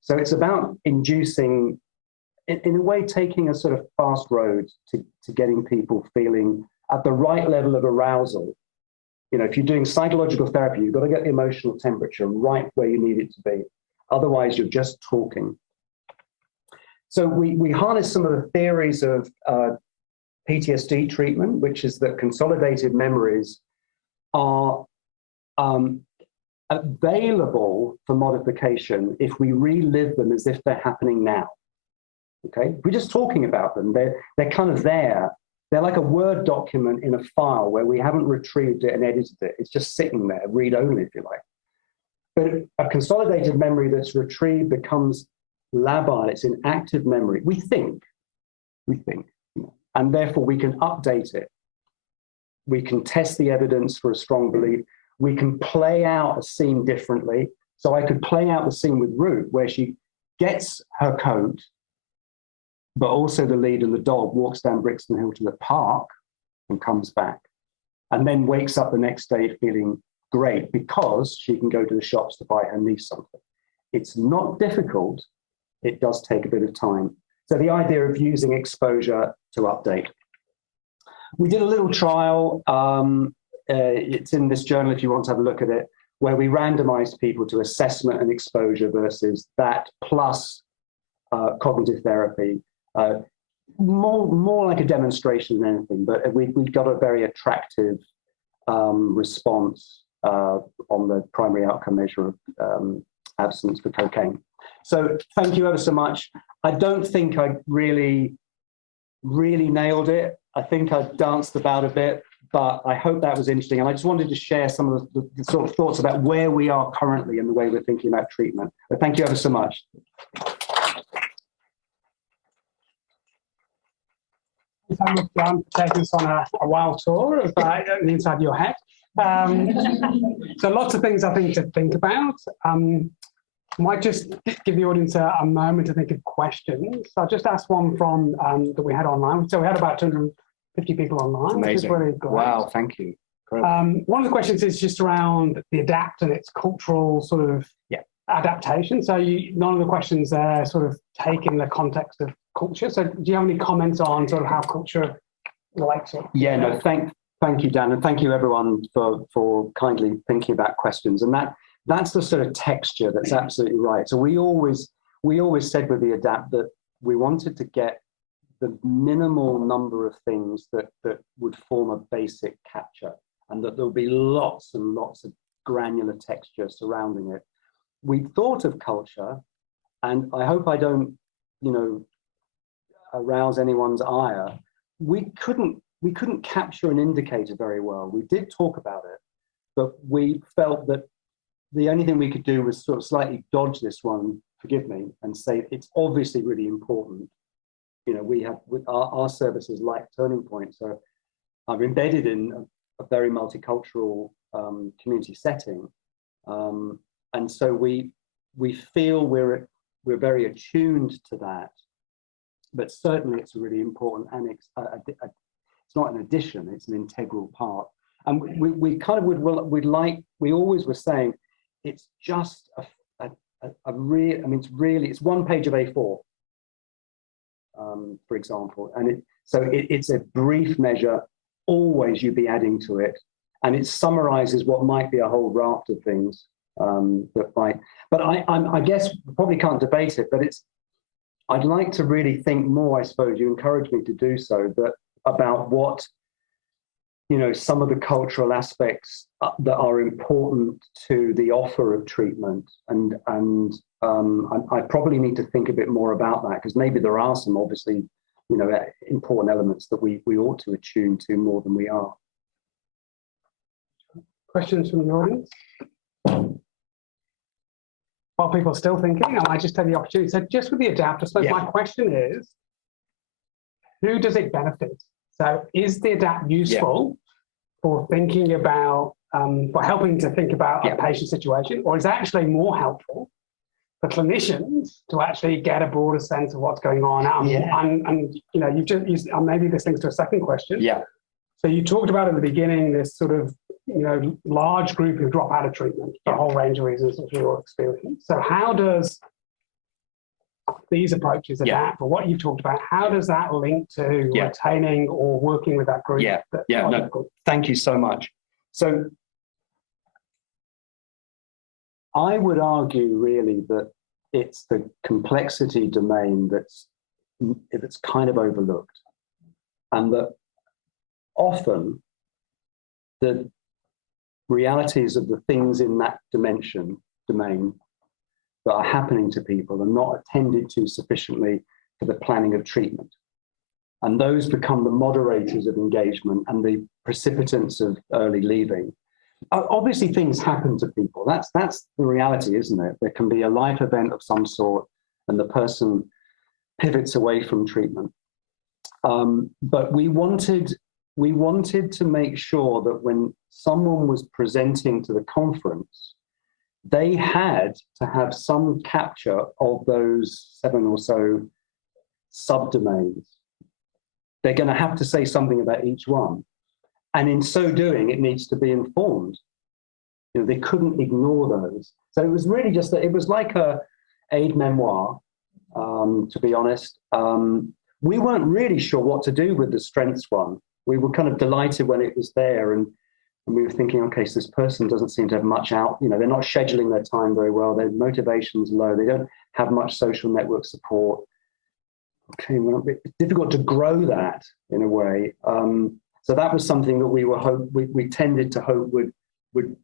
So it's about inducing, in a way, taking a sort of fast road to getting people feeling at the right level of arousal. You know, if you're doing psychological therapy, you've got to get the emotional temperature right where you need it to be. Otherwise, you're just talking. So we harness some of the theories of PTSD treatment, which is that consolidated memories are available for modification if we relive them as if they're happening now. Okay, we're just talking about them. They're kind of there. They're like a Word document in a file where we haven't retrieved it and edited it. It's just sitting there, read only, if you like. But a consolidated memory that's retrieved becomes labile. It's in active memory. We think, and therefore we can update it. We can test the evidence for a strong belief. We can play out a scene differently. So I could play out the scene with Ruth where she gets her coat, but also the lead and the dog walks down Brixton Hill to the park and comes back, and then wakes up the next day feeling great because she can go to the shops to buy her niece something. It's not difficult. It does take a bit of time. So the idea of using exposure to update. We did a little trial. It's in this journal if you want to have a look at it, where we randomized people to assessment and exposure versus that plus cognitive therapy. More like a demonstration than anything, but we got a very attractive response on the primary outcome measure of abstinence for cocaine. So thank you ever so much. I don't think I really nailed it. I think I danced about a bit, but I hope that was interesting. And I just wanted to share some of the sort of thoughts about where we are currently and the way we're thinking about treatment. But thank you ever so much. Thank you, John, for taking us on a wild tour of inside your head. So lots of things I think to think about. I might just give the audience a moment to think of questions. So I'll just ask one from that we had online. So we had about 250 people online. Amazing. Which is really great. Wow, thank you. One of the questions is just around the adapt and its cultural sort of adaptation. So none of the questions there sort of take in the context of culture. So do you have any comments on sort of how culture relates to it? Yeah, no, Thank you, Dan, and thank you everyone for kindly thinking about questions. And that's the sort of texture that's absolutely right. So we always said with the ADAPT that we wanted to get the minimal number of things that would form a basic capture, and that there'll be lots and lots of granular texture surrounding it. We thought of culture, and I hope I don't, arouse anyone's ire. We couldn't capture an indicator very well. We did talk about it, but we felt that the only thing we could do was sort of slightly dodge this one, forgive me, and say it's obviously really important. We have with our services like Turning Point, so I'm embedded in a very multicultural community setting, and so we feel we're very attuned to that. But certainly, it's a really important annex. It's not an addition; it's an integral part. And we kind of we always were saying it's just it's 1 page of A4, for example, and it's a brief measure. Always you'd be adding to it, and it summarizes what might be a whole raft of things But I guess we probably can't debate it, but I'd like to really think more, I suppose you encouraged me to do so, about what, some of the cultural aspects that are important to the offer of treatment. And I probably need to think a bit more about that, because maybe there are some obviously, important elements that we ought to attune to more than we are. Questions from the audience? While people are still thinking, I might just take the opportunity. So just with the ADAPT, I suppose my question is, who does it benefit? So is the ADAPT useful for thinking about, for helping to think about a patient situation, or is it actually more helpful for clinicians to actually get a broader sense of what's going on? And you've just, maybe this links to a second question. So you talked about at the beginning this sort of, large group who drop out of treatment for a whole range of reasons of your experience. So how does these approaches adapt, or what you've talked about, how does that link to retaining or working with that group? Thank you so much. So I would argue really that it's the complexity domain that's kind of overlooked, and that often the realities of the things in that domain that are happening to people are not attended to sufficiently for the planning of treatment. And those become the moderators of engagement and the precipitants of early leaving. Obviously, things happen to people. That's the reality, isn't it? There can be a life event of some sort, and the person pivots away from treatment. But we wanted to make sure that when someone was presenting to the conference, they had to have some capture of those 7 or so subdomains. They're going to have to say something about each one. And in so doing, it needs to be informed. They couldn't ignore those. So it was really just that it was like a aid memoir, to be honest. We weren't really sure what to do with the strengths one. We were kind of delighted when it was there, and we were thinking, okay, so this person doesn't seem to have much out, they're not scheduling their time very well, their motivation's low, they don't have much social network support. Okay, well, it's difficult to grow that in a way. So that was something that we tended to hope would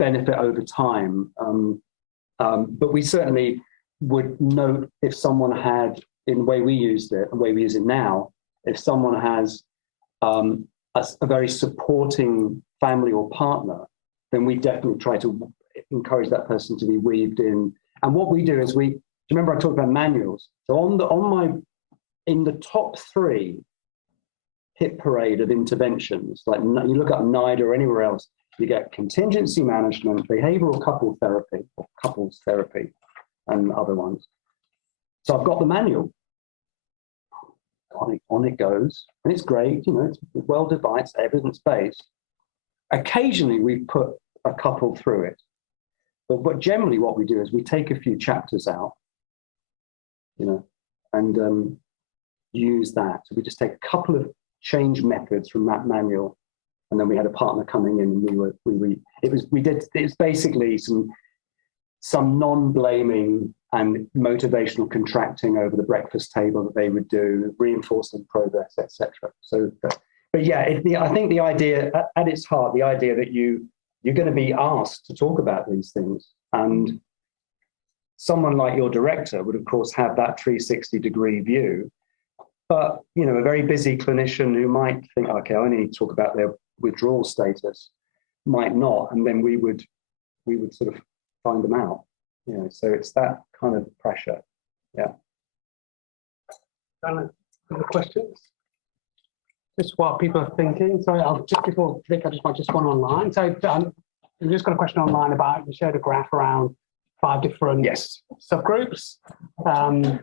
benefit over time. But we certainly would note if someone had, in the way we used it, the way we use it now, if someone has a very supporting family or partner, then we definitely try to encourage that person to be weaved in. And what we do is do you remember I talked about manuals? So in the top 3 hit parade of interventions, like you look up NIDA or anywhere else, you get contingency management, behavioral couple therapy, or couples therapy, and other ones. So I've got the manual. On it goes, and it's great, it's well divided, evidence-based. Occasionally we put a couple through it, but generally what we do is we take a few chapters out, and use that. So we just take a couple of change methods from that manual and then we had a partner coming in, and it was basically some non-blaming and motivational contracting over the breakfast table that they would do, reinforcing progress, etc. So, but yeah, I think the idea at its heart, the idea that you're going to be asked to talk about these things, and someone like your director would of course have that 360-degree view, but a very busy clinician who might think, okay, I only need to talk about their withdrawal status, might not, and then we would sort of find them out. So it's that kind of pressure. Yeah. Other questions? Just while people are thinking. Sorry, just before Vic, I just want one online. So we've just got a question online about, you showed a graph around 5 different subgroups. 5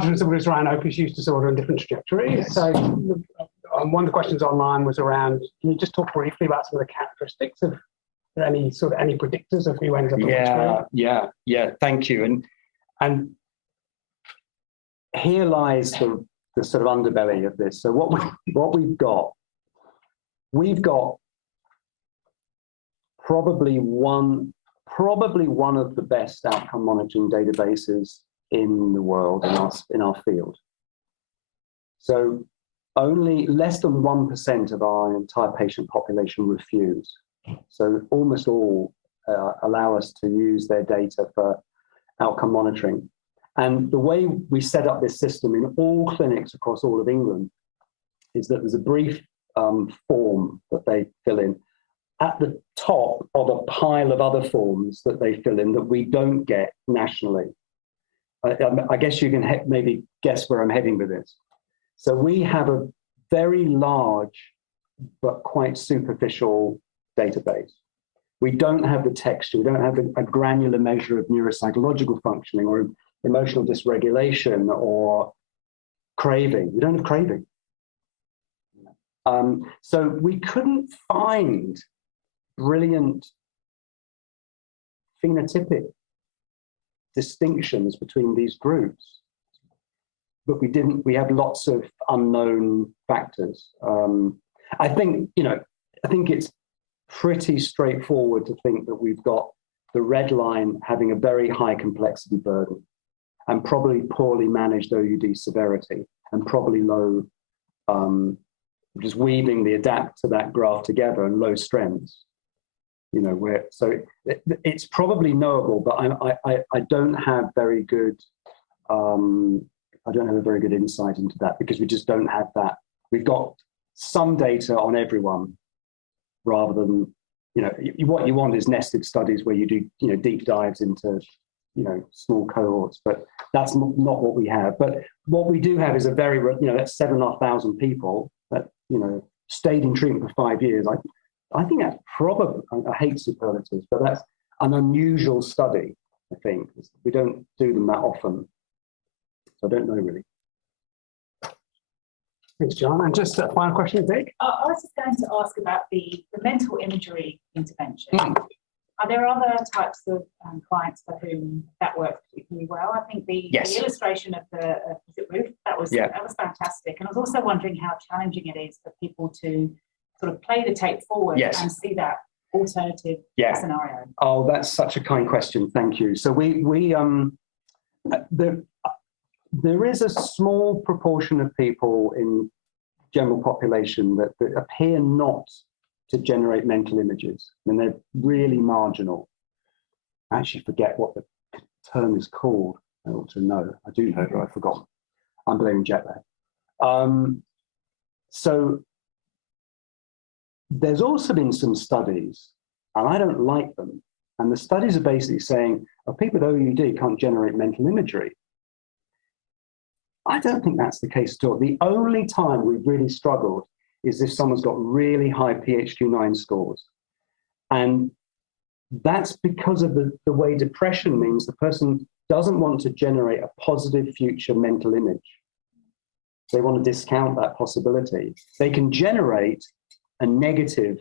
different subgroups around opioid use disorder and different trajectories. Yes. So one of the questions online was around, can you just talk briefly about some of the characteristics of any predictors of who ends up in which group? Yeah. Thank you. And here lies the sort of underbelly of this. So what we've got probably one of the best outcome monitoring databases in the world in our field. So only less than 1% of our entire patient population refuse. So almost all allow us to use their data for outcome monitoring. And the way we set up this system in all clinics across all of England is that there's a brief form that they fill in at the top of a pile of other forms that they fill in that we don't get nationally. I guess you can maybe guess where I'm heading with this. So we have a very large but quite superficial database. We don't have the texture, we don't have a granular measure of neuropsychological functioning or emotional dysregulation or craving. We don't have craving. So we couldn't find brilliant phenotypic distinctions between these groups, but we have lots of unknown factors. I think it's pretty straightforward to think that we've got the red line having a very high complexity burden and probably poorly managed OUD severity and probably low, just weaving the adapt to that graph together, and low strengths. So it's probably knowable, but I don't have very good I don't have a very good insight into that because we just don't have that. We've got some data on everyone, rather than what you want is nested studies where you do deep dives into small cohorts, but that's not what we have. But what we do have is a very that's 7,500 people that stayed in treatment for 5 years. I think that's probably, I hate superlatives, but that's an unusual study. I think we don't do them that often, so I don't know really. Thanks, John. And just a final question, Vic. I was just going to ask about the mental imagery intervention. Are there other types of clients for whom that works particularly well? I think the illustration of the roof, that was fantastic. And I was also wondering how challenging it is for people to sort of play the tape forward and see that alternative scenario. Oh, that's such a kind question. Thank you. So there is a small proportion of people in general population that appear not to generate mental images, and they're really marginal. I actually forget what the term is called. I ought to know. I do know, but I've forgotten. I'm blaming jet lag. So there's also been some studies, and I don't like them, and the studies are basically saying, people with OUD can't generate mental imagery. I don't think that's the case at all. The only time we've really struggled is if someone's got really high PHQ-9 scores. And that's because of the way depression means the person doesn't want to generate a positive future mental image. They want to discount that possibility. They can generate a negative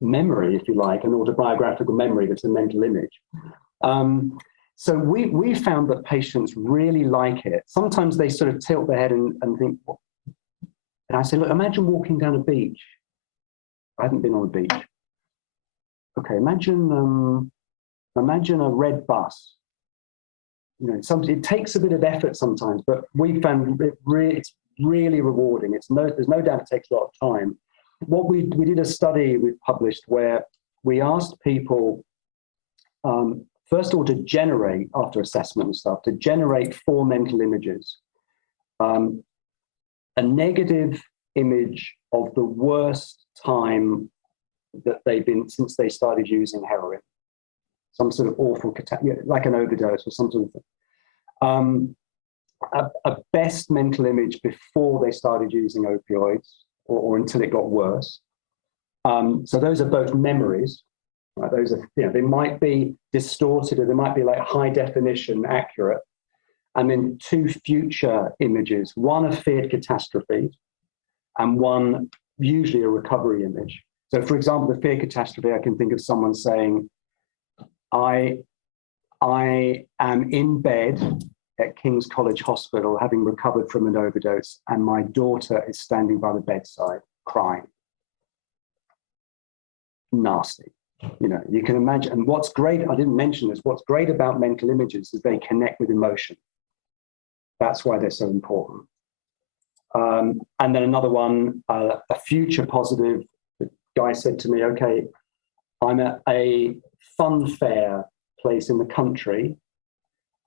memory, if you like, an autobiographical memory that's a mental image. So we found that patients really like it. Sometimes they sort of tilt their head and think, And I say, look, imagine walking down a beach. I haven't been on a beach. Okay, imagine a red bus. You know, it takes a bit of effort sometimes, but we found it's really rewarding. There's no doubt it takes a lot of time. What we did a study we published where we asked people, first of all, to generate, after assessment and stuff, to generate 4 mental images. A negative image of the worst time that they've been since they started using heroin, some sort of awful like an overdose or some sort of thing. A best mental image before they started using opioids or until it got worse. So those are both memories. Right? Those are, you know, they might be distorted or they might be like high definition accurate. And then 2 future images, one a feared catastrophe and one usually a recovery image. So for example, the fear catastrophe, I can think of someone saying, I am in bed at King's College Hospital having recovered from an overdose and my daughter is standing by the bedside crying. Nasty. You know, you can imagine, and what's great, I didn't mention this, what's great about mental images is they connect with emotion. That's why they're so important. And then another one, a future positive, the guy said to me, okay, I'm at a fun fair place in the country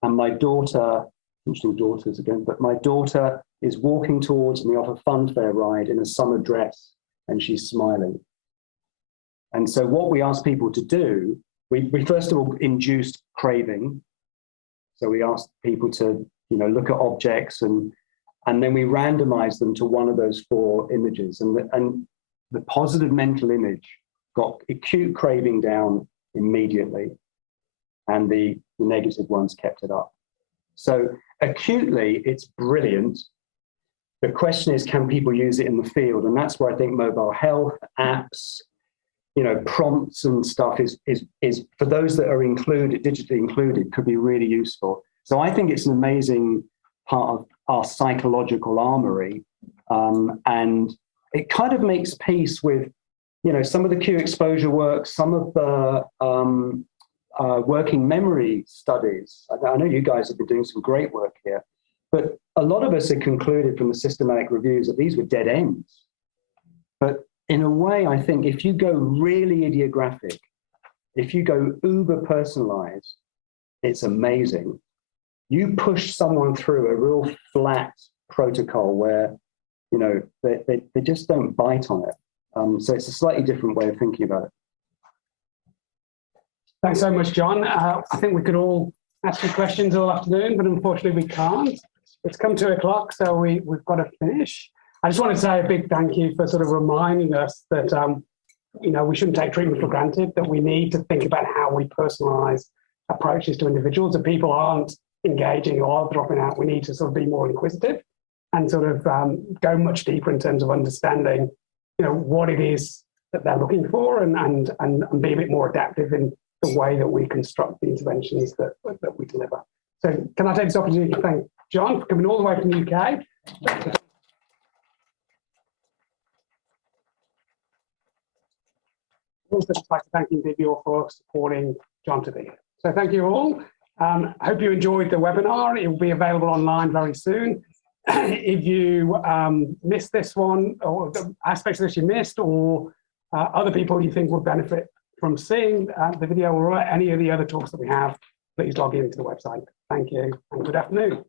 and my daughter, interesting daughters again, but my daughter is walking towards me off a fun fair ride in a summer dress and she's smiling. And so what we asked people to do, we first of all induced craving. So we asked people to, you know, look at objects and then we randomized them to one of those 4 images. And the positive mental image got acute craving down immediately and the negative ones kept it up. So acutely, it's brilliant. The question is, can people use it in the field? And that's where I think mobile health, apps, you know, prompts and stuff is for those that are included, digitally included, could be really useful. So I think it's an amazing part of our psychological armory. And it kind of makes peace with, you know, some of the Q exposure work, some of the working memory studies. I know you guys have been doing some great work here, but a lot of us had concluded from the systematic reviews that these were dead ends. But in a way, I think if you go really idiographic, if you go uber personalized, it's amazing. You push someone through a real flat protocol where, you know, they just don't bite on it. So it's a slightly different way of thinking about it. Thanks so much, John. I think we could all ask you questions all afternoon, but unfortunately we can't. It's come 2 o'clock, so we've got to finish. I just want to say a big thank you for sort of reminding us that, you know, we shouldn't take treatment for granted, that we need to think about how we personalize approaches to individuals. If people aren't engaging or are dropping out, we need to sort of be more inquisitive and sort of go much deeper in terms of understanding, you know, what it is that they're looking for and be a bit more adaptive in the way that we construct the interventions that we deliver. So can I take this opportunity to thank John for coming all the way from the UK. I'd also like to thank Indivior for supporting John today. So thank you all. I hope you enjoyed the webinar. It will be available online very soon. If you missed this one, or the aspects of this you missed, or other people you think would benefit from seeing the video or any of the other talks that we have, please log into the website. Thank you and good afternoon.